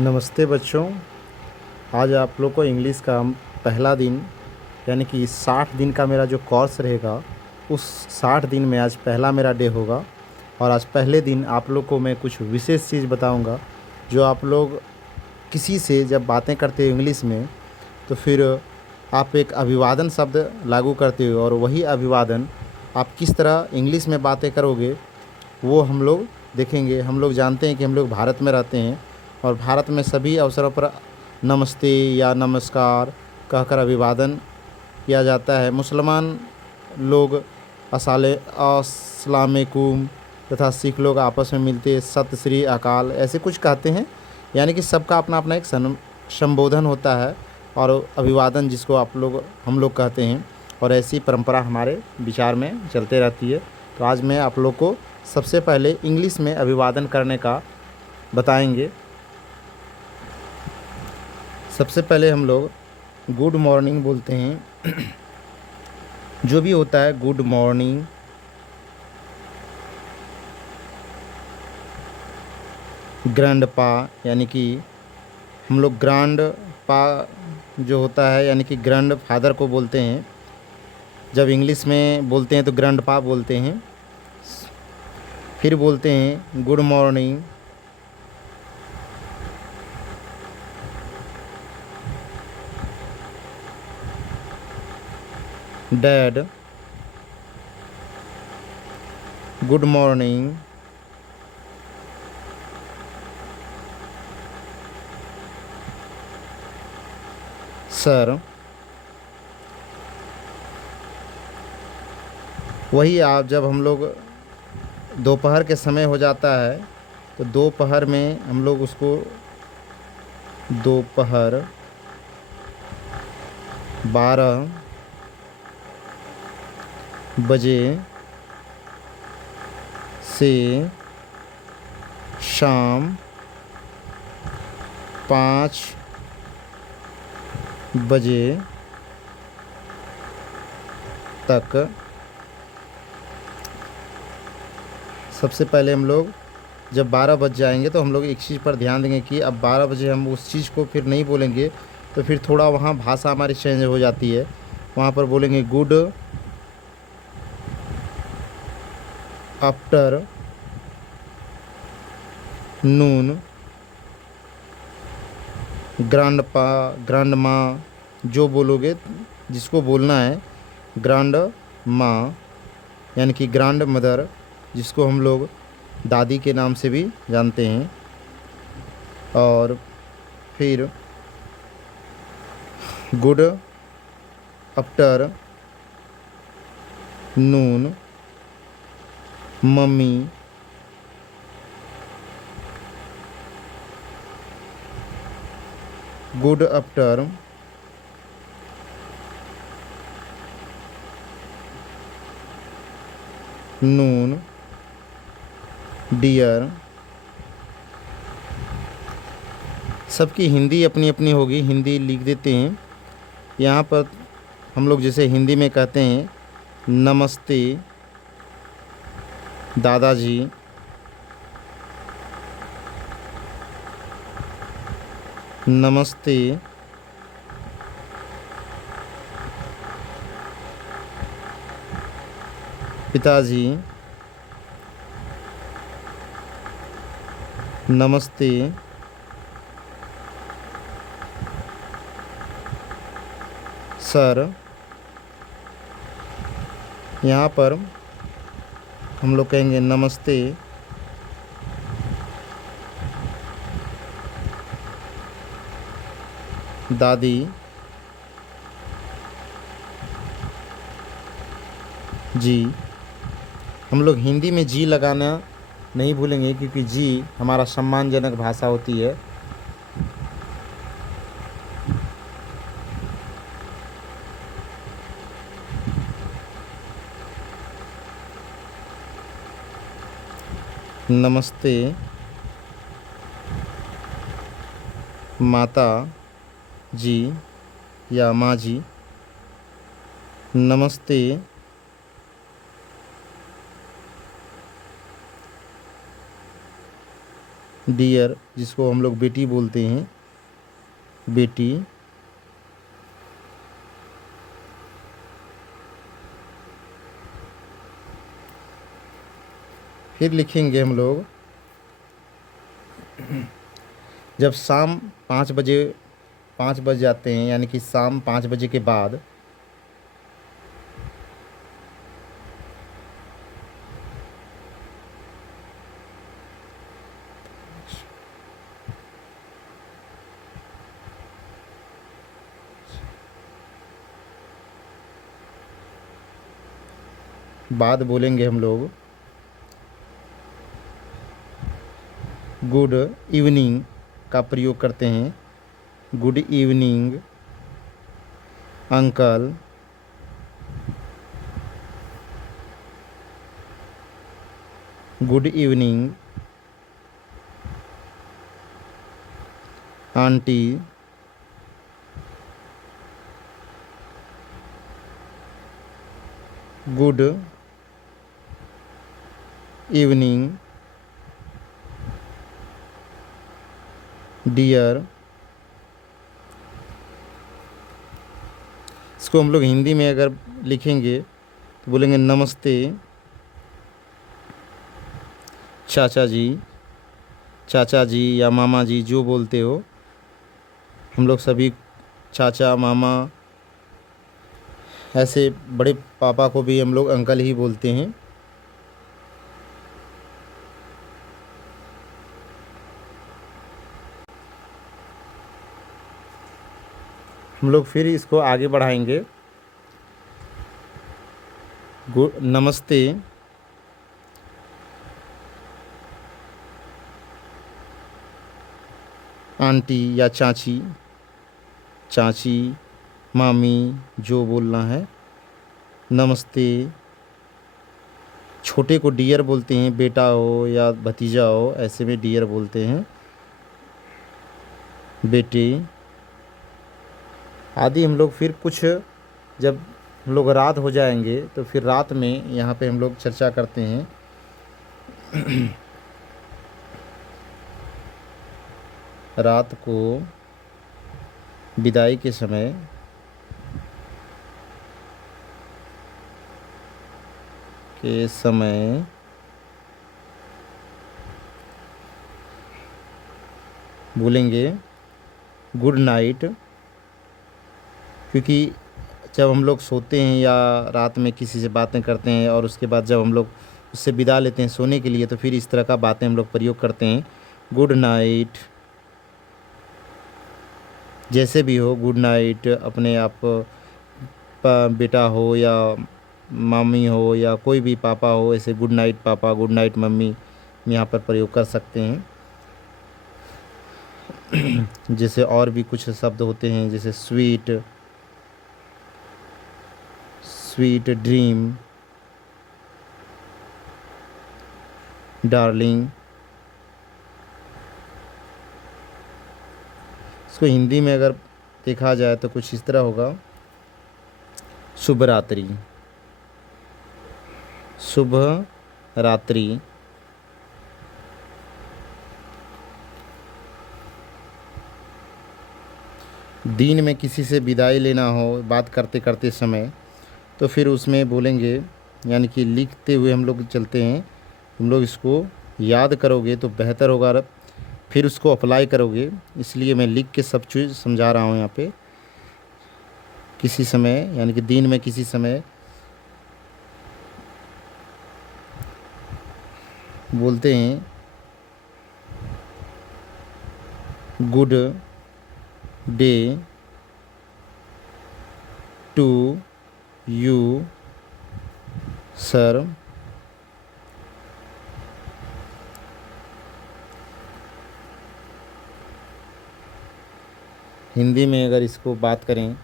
नमस्ते बच्चों। आज आप लोग को इंग्लिश का पहला दिन यानी कि 60 दिन का मेरा जो कोर्स रहेगा उस 60 दिन में आज पहला मेरा डे होगा। और आज पहले दिन आप लोग को मैं कुछ विशेष चीज़ बताऊंगा जो आप लोग किसी से जब बातें करते हो इंग्लिश में तो फिर आप एक अभिवादन शब्द लागू करते हो और वही अभिवादन आप किस तरह इंग्लिश में बातें करोगे वो हम लोग देखेंगे। हम लोग जानते हैं कि हम लोग भारत में रहते हैं और भारत में सभी अवसरों पर नमस्ते या नमस्कार कहकर अभिवादन किया जाता है। मुसलमान लोग असाले अस्सलाम वालेकुम तथा सिख लोग आपस में मिलते सत श्री अकाल ऐसे कुछ कहते हैं। यानी कि सबका अपना अपना एक संबोधन होता है और अभिवादन जिसको आप लोग हम लोग कहते हैं। और ऐसी परंपरा हमारे विचार में चलते रहती है। तो आज मैं आप लोग को सबसे पहले इंग्लिश में अभिवादन करने का बताएंगे। सबसे पहले हम लोग गुड मॉर्निंग बोलते हैं। जो भी होता है गुड मॉर्निंग। ग्रैंड पा यानी कि हम लोग ग्रैंड पा जो होता है यानी कि ग्रैंड फादर को बोलते हैं। जब इंग्लिश में बोलते हैं तो ग्रैंड पा बोलते हैं। फिर बोलते हैं good morning dad. Good morning sir. वही आप जब हम लोग दोपहर के समय हो जाता है तो दोपहर में हम लोग उसको दोपहर 12 बजे से शाम 5 बजे तक सबसे पहले हम लोग जब 12 बज जाएंगे तो हम लोग एक चीज़ पर ध्यान देंगे कि अब 12 बजे हम उस चीज़ को फिर नहीं बोलेंगे। तो फिर थोड़ा वहाँ भाषा हमारी चेंज हो जाती है। वहाँ पर बोलेंगे गुड आफ्टर नून ग्रांड पा ग्रांड माँ जो बोलोगे जिसको बोलना है। ग्रांड माँ यानी कि ग्रांड मदर जिसको हम लोग दादी के नाम से भी जानते हैं। और फिर गुड आफ्टर नून मम्मी गुड आफ्टर नून डियर। सबकी हिंदी अपनी अपनी होगी, हिंदी लिख देते हैं। यहाँ पर हम लोग जैसे हिंदी में कहते हैं नमस्ते दादाजी, नमस्ते पिताजी, नमस्ते सर। यहाँ पर हम लोग कहेंगे नमस्ते दादी जी। हम लोग हिंदी में जी लगाना नहीं भूलेंगे क्योंकि जी हमारा सम्मानजनक भाषा होती है। नमस्ते माता जी या माँ जी, नमस्ते डियर जिसको हम लोग बेटी बोलते हैं, बेटी। फिर लिखेंगे हम लोग जब शाम 5 बजे 5 बज जाते हैं, यानी कि शाम 5 बजे के बाद बोलेंगे हम लोग गुड इवनिंग का प्रयोग करते हैं। Good evening uncle, good evening aunty, good evening dear. इसको हम लोग हिंदी में अगर लिखेंगे तो बोलेंगे नमस्ते चाचा जी, चाचा जी या मामा जी जो बोलते हो। हम लोग सभी चाचा मामा, ऐसे बड़े पापा को भी हम लोग अंकल ही बोलते हैं। हम लोग फिर इसको आगे बढ़ाएंगे। नमस्ते आंटी या चाची, चाची मामी जो बोलना है। नमस्ते, छोटे को डियर बोलते हैं, बेटा हो या भतीजा हो ऐसे में डियर बोलते हैं, बेटे आदि। हम लोग फिर कुछ जब हम लोग रात हो जाएंगे तो फिर रात में यहाँ पे हम लोग चर्चा करते हैं। रात को विदाई के समय बोलेंगे गुड नाइट, क्योंकि जब हम लोग सोते हैं या रात में किसी से बातें करते हैं और उसके बाद जब हम लोग उससे विदा लेते हैं सोने के लिए, तो फिर इस तरह का बातें हम लोग प्रयोग करते हैं। गुड नाइट, जैसे भी हो गुड नाइट। अपने आप बेटा हो या मामी हो या कोई भी पापा हो, ऐसे गुड नाइट पापा, गुड नाइट मम्मी यहाँ पर प्रयोग कर सकते हैं। जैसे और भी कुछ शब्द होते हैं, जैसे स्वीट, स्वीट ड्रीम, डार्लिंग। इसको हिंदी में अगर देखा जाए तो कुछ इस तरह होगा, शुभ रात्रि, शुभ रात्रि। दिन में किसी से विदाई लेना हो बात करते करते समय, तो फिर उसमें बोलेंगे, यानी कि लिखते हुए हम लोग चलते हैं। हम लोग इसको याद करोगे तो बेहतर होगा, फिर उसको अप्लाई करोगे, इसलिए मैं लिख के सब चीज़ समझा रहा हूँ यहाँ पे। किसी समय यानी कि दिन में किसी समय बोलते हैं good day to you sir. Hindi में अगर इसको बात करें,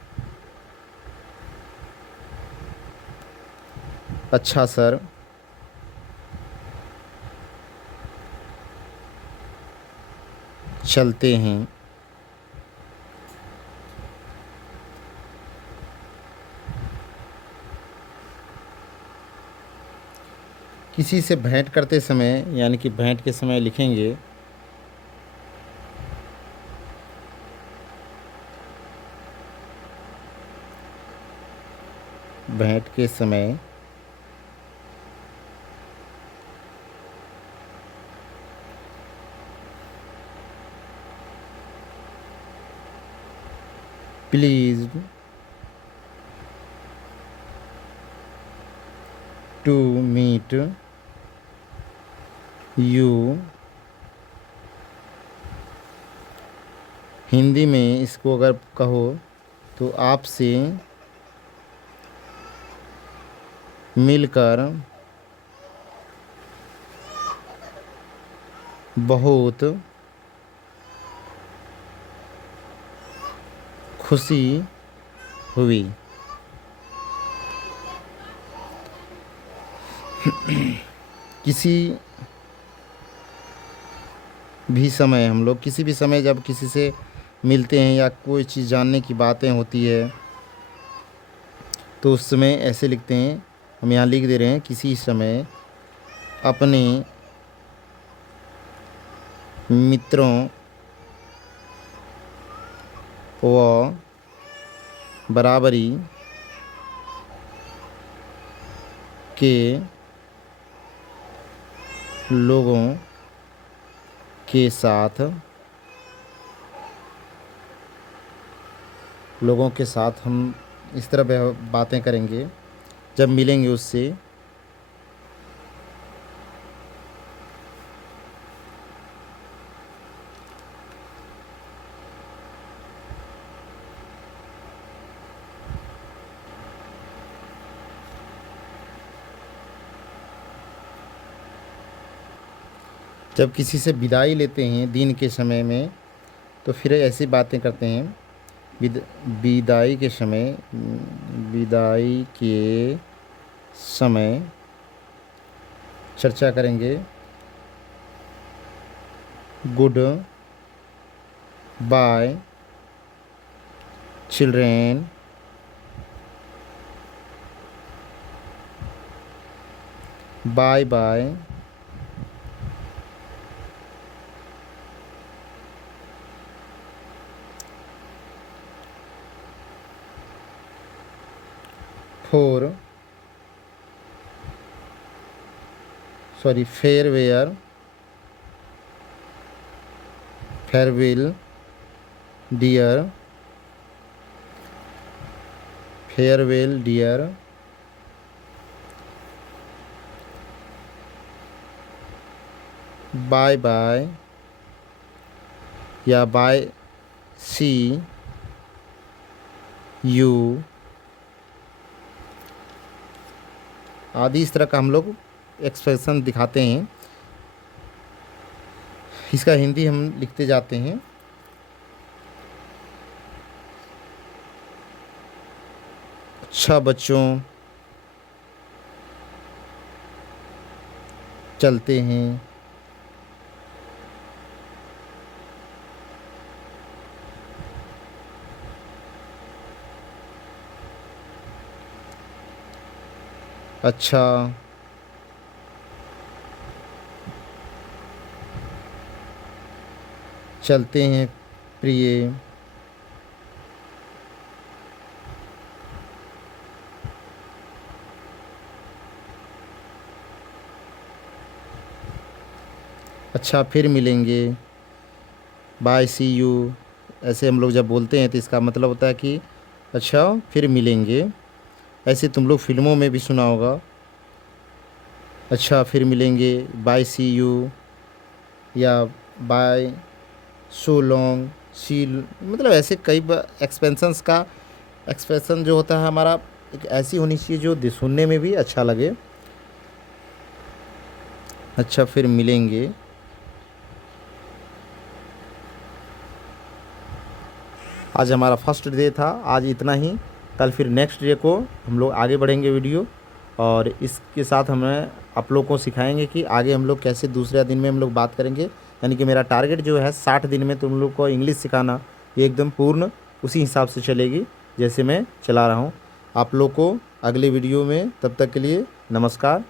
अच्छा सर, चलते हैं। किसी से भेंट करते समय, यानी कि भेंट के समय लिखेंगे भेंट के समय please to meet you. Hindi में इसको अगर कहो तो आपसे मिलकर बहुत खुशी हुई। किसी भी समय हम लोग किसी भी समय जब किसी से मिलते हैं या कोई चीज़ जानने की बातें होती है तो उस समय ऐसे लिखते हैं, हम यहाँ लिख दे रहे हैं, किसी समय अपने मित्रों व बराबरी के लोगों के साथ हम इस तरह बातें करेंगे जब मिलेंगे उससे। जब किसी से विदाई लेते हैं दिन के समय में तो फिर ऐसी बातें करते हैं। विदाई के समय चर्चा करेंगे। Goodbye children, bye bye for farewell dear, bye bye या bye see you आदि इस तरह का हम लोग एक्सप्रेशन दिखाते हैं। इसका हिंदी हम लिखते जाते हैं। अच्छा बच्चों, चलते हैं। अच्छा, चलते हैं प्रिय। अच्छा, फिर मिलेंगे। Bye see you. ऐसे हम लोग जब बोलते हैं तो इसका मतलब होता है कि अच्छा फिर मिलेंगे। ऐसे तुम लोग फिल्मों में भी सुना होगा, अच्छा फिर मिलेंगे, बाय सी यू या बाय सो लॉन्ग सी। मतलब ऐसे कई एक्सप्रेशन जो होता है हमारा एक ऐसी होनी चाहिए जो सुनने में भी अच्छा लगे। अच्छा फिर मिलेंगे। आज हमारा फर्स्ट डे था, आज इतना ही। कल फिर नेक्स्ट डे को हम लोग आगे बढ़ेंगे वीडियो, और इसके साथ हमें आप लोग को सिखाएंगे कि आगे हम लोग कैसे दूसरे दिन में हम लोग बात करेंगे। यानी कि मेरा टारगेट जो है 60 दिन में तुम लोग को इंग्लिश सिखाना, ये एकदम पूर्ण उसी हिसाब से चलेगी जैसे मैं चला रहा हूँ। आप लोग को अगले वीडियो में, तब तक के लिए नमस्कार।